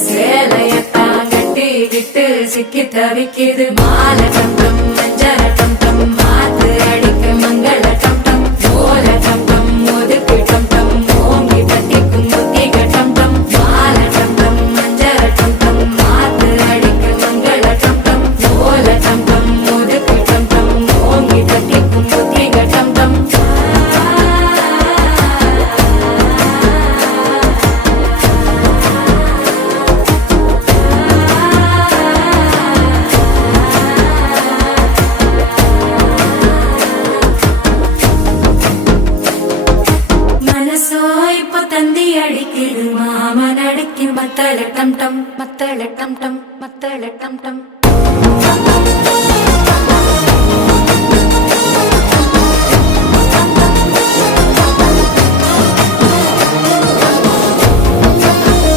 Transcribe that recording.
சேலையத்தான் கட்டிக்கிட்டு சிக்கி தவிக்குது மாலை டம் டம் மஞ்சள டம் டம் மாத்து அடிக்க மங்கள டம் டம் ஓல டம் டம் ஒதுக்கு டம் டம் ஓங்கி தட்டிக்கும் புத்திக டம் டம் மாலை டம் டம் மஞ்சள டம் டம் மாத்து அடிக்க மங்கள டம் டம் ஓல டம் டம் ஒதுக்கு டம் டம் ஓங்கி தட்டிக்கும் புத்திக டம் டம் தந்தி அடிக்குது மாமன் அடிக்கு மத்தள டம் டம் மத்தள டம் டம் மத்தள டம் டம்